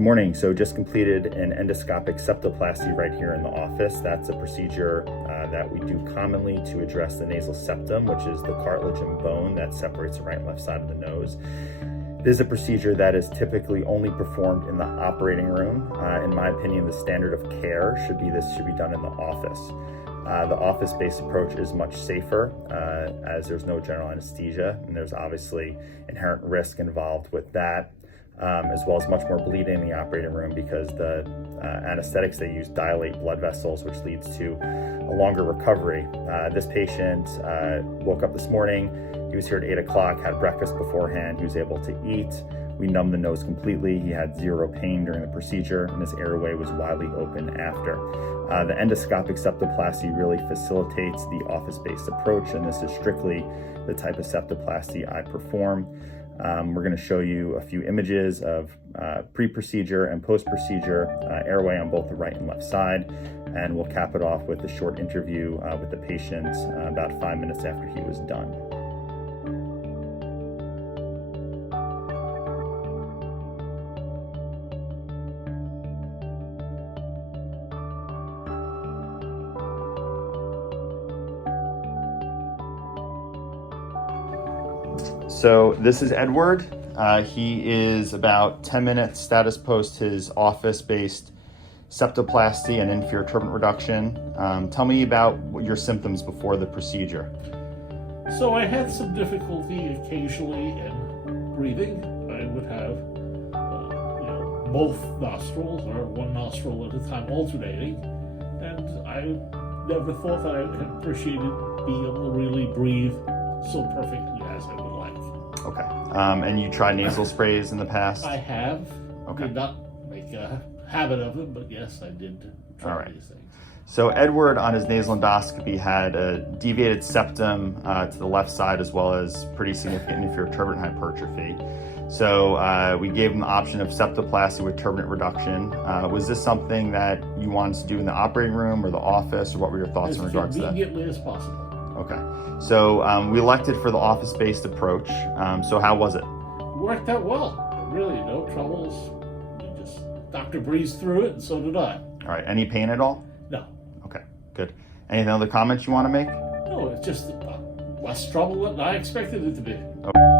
Good morning. So just completed an endoscopic septoplasty right here in the office. That's a procedure that we do commonly to address the nasal septum, which is the cartilage and bone that separates the right and left side of the nose. This is a procedure that is typically only performed in the operating room. In my opinion, the standard of care should be done in the office. The office-based approach is much safer as there's no general anesthesia, and there's obviously inherent risk involved with that. As well as much more bleeding in the operating room because the anesthetics they use dilate blood vessels, which leads to a longer recovery. This patient woke up this morning. He was here at 8 o'clock, had breakfast beforehand. He was able to eat. We numbed the nose completely. He had zero pain during the procedure, and his airway was widely open after. The endoscopic septoplasty really facilitates the office-based approach, and this is strictly the type of septoplasty I perform. We're going to show you a few images of pre-procedure and post-procedure airway on both the right and left side, and we'll cap it off with a short interview with the patient about 5 minutes after he was done. So this is Edward. He is about 10 minutes status post his office-based septoplasty and inferior turbinate reduction. Tell me about your symptoms before the procedure. So I had some difficulty occasionally in breathing. I would have both nostrils or one nostril at a time alternating, and I never thought that I had appreciated being able to really breathe so perfectly as I would like. Okay. And you tried nasal sprays in the past? I have. Okay. Did not make a habit of them, but yes, I did try these things. So Edward on his nasal endoscopy had a deviated septum to the left side as well as pretty significant inferior turbinate hypertrophy. So we gave him the option of septoplasty with turbinate reduction. Was this something that you wanted to do in the operating room or the office, or what were your thoughts in regards to that? As conveniently as possible. Okay. So we elected for the office-based approach. So how was it? Worked out well. Really, no troubles. Doctor breezed through it, and so did I. All right. Any pain at all? No. Okay. Good. Any other comments you want to make? No, it's just less trouble than I expected it to be. Okay.